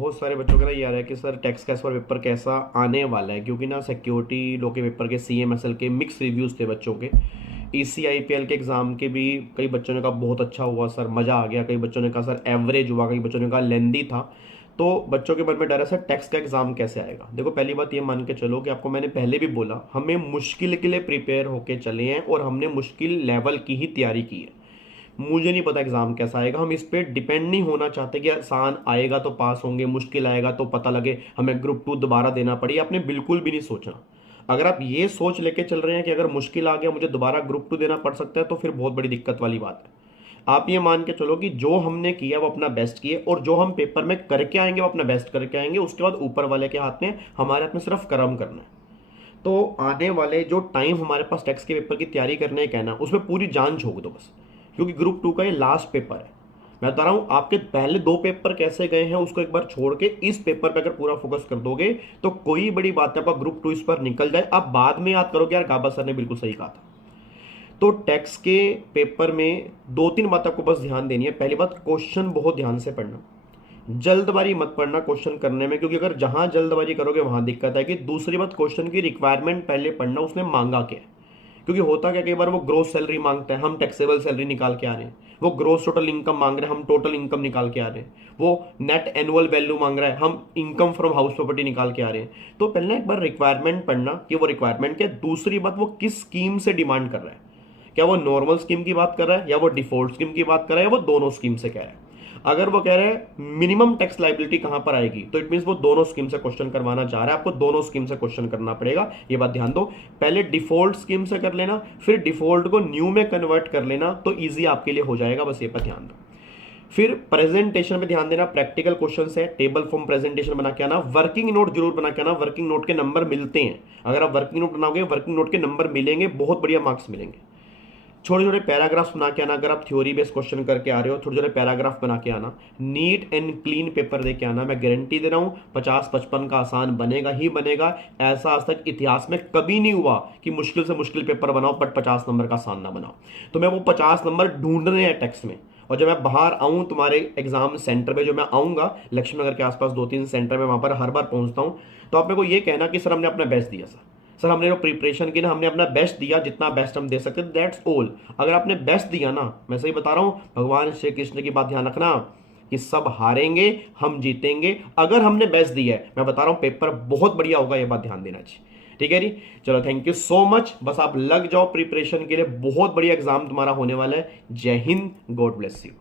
बहुत सारे बच्चों का ना ये आ रहा है कि सर टैक्स का इस बार पेपर कैसा आने वाला है, क्योंकि ना सिक्योरिटी लॉ के पेपर के सीएमएसएल के मिक्स रिव्यूज़ थे बच्चों के। ईसीआईपीएल के एग्ज़ाम के भी कई बच्चों ने कहा बहुत अच्छा हुआ सर, मज़ा आ गया, कई बच्चों ने कहा सर एवरेज हुआ, कई बच्चों ने कहा लेंदी था। तो बच्चों के मन में डर है सर टैक्स का एग्ज़ाम कैसे आएगा। देखो पहली बात ये मान के चलो कि आपको मैंने पहले भी बोला, हमें मुश्किल के लिए प्रिपेयर होके चले हैं और हमने मुश्किल लेवल की ही तैयारी की है। मुझे नहीं पता एग्जाम कैसा आएगा, हम इस पे डिपेंड नहीं होना चाहते कि आसान आएगा तो पास होंगे, मुश्किल आएगा तो पता लगे हमें ग्रुप 2 दोबारा देना पड़े। आपने बिल्कुल भी नहीं सोचना। अगर आप ये सोच लेके चल रहे हैं कि अगर मुश्किल आ गया मुझे दोबारा ग्रुप 2 देना पड़ सकता है, तो फिर बहुत बड़ी दिक्कत वाली बात है। आप ये मान के चलो कि जो हमने किया वो अपना बेस्ट किए, और जो हम पेपर में करके आएंगे वो अपना बेस्ट करके आएंगे। उसके बाद ऊपर वाले के हाथ में, हमारे हाथ में सिर्फ कर्म करना है। तो आने वाले जो टाइम हमारे पास टैक्स के पेपर की तैयारी करने का है ना, उसमें पूरी जान झोंक दो बस, क्योंकि ग्रुप 2 का ये लास्ट पेपर है। मैं बता रहा हूँ आपके पहले 2 पेपर कैसे गए हैं उसको एक बार छोड़ के इस पेपर पे अगर पूरा फोकस कर दोगे तो कोई बड़ी बात है, आपका ग्रुप 2 इस पर निकल जाए। आप बाद में याद करोगे यार गाबा सर ने बिल्कुल सही कहा था। तो टैक्स के पेपर में 2-3 बात आपको बस ध्यान देनी है। पहली बात, क्वेश्चन बहुत ध्यान से पढ़ना, जल्दबाजी मत पढ़ना क्वेश्चन करने में, क्योंकि अगर जहां जल्दबाजी करोगे वहां दिक्कत है। कि दूसरी बात, क्वेश्चन की रिक्वायरमेंट पहले पढ़ना, उसने मांगा क्या है। क्योंकि होता क्या, कई बार वो ग्रोस सैलरी मांगता है, हम टैक्सेबल सैलरी निकाल के आ रहे हैं। वो ग्रोस टोटल इनकम मांग रहे हैं, हम टोटल इनकम निकाल के आ रहे हैं। वो नेट एनुअल वैल्यू मांग रहा है, हम इनकम फ्रॉम हाउस प्रॉपर्टी निकाल के आ रहे हैं। तो पहले एक बार रिक्वायरमेंट पढ़ना कि वो रिक्वायरमेंट क्या है। दूसरी बात, वो किस स्कीम से डिमांड कर रहा है। क्या वो नॉर्मल स्कीम की बात कर रहा है, या वो डिफॉल्ट स्कीम की बात कर रहा है, या वो दोनों स्कीम से कह रहा है। अगर वो कह रहे हैं मिनिमम टैक्स लाइबिलिटी कहां पर आएगी, तो इट मींस वो दोनों स्कीम से क्वेश्चन करवाना चाह रहा है। आपको दोनों स्कीम से क्वेश्चन करना पड़ेगा, ये बात ध्यान दो। पहले डिफॉल्ट स्कीम से कर लेना, फिर डिफॉल्ट को न्यू में कन्वर्ट कर लेना, तो इजी आपके लिए हो जाएगा। बस ये पर ध्यान दो। फिर प्रेजेंटेशन पे ध्यान देना, प्रैक्टिकल क्वेश्चन है, टेबल फॉर्म प्रेजेंटेशन बना के आना, वर्किंग नोट जरूर बना के आना। वर्किंग नोट के नंबर मिलते हैं, अगर आप वर्किंग नोट बनाओगे वर्किंग नोट के नंबर मिलेंगे, बहुत बढ़िया मार्क्स मिलेंगे। छोटे छोटे पैराग्राफ्स बना के आना, अगर आप थ्योरी बेस्ड क्वेश्चन करके आ रहे हो छोटे छोटे पैराग्राफ बना के आना। नीट एंड क्लीन पेपर दे के आना, मैं गारंटी दे रहा हूँ 50-55 का आसान बनेगा ही बनेगा। ऐसा आज तक इतिहास में कभी नहीं हुआ कि मुश्किल से मुश्किल पेपर बनाओ बट 50 नंबर का आसान ना बनाओ। तो मैं वो 50 नंबर ढूंढने हैं टैक्स में। और जब मैं बाहर आऊं तुम्हारे एग्जाम सेंटर पे, जो मैं आऊंगा लक्ष्मी नगर के आसपास 2-3 सेंटर में, वहां पर हर बार पहुंचता हूं, तो आप मेरे को ये कहना कि सर हमने अपना बेस्ट दिया सर हमने जो प्रिपरेशन की ना, हमने अपना बेस्ट दिया, जितना बेस्ट हम दे सकते, दैट्स ऑल। अगर आपने बेस्ट दिया ना, मैं सही बता रहा हूं, भगवान श्री कृष्ण की बात ध्यान रखना कि सब हारेंगे हम जीतेंगे। अगर हमने बेस्ट दिया है, मैं बता रहा हूं पेपर बहुत बढ़िया होगा, ये बात ध्यान देना चाहिए। ठीक है जी, चलो थैंक यू सो मच। बस आप लग जाओ प्रिपरेशन के लिए, बहुत बढ़िया एग्जाम तुम्हारा होने वाला है। जय हिंद, गॉड ब्लेस यू।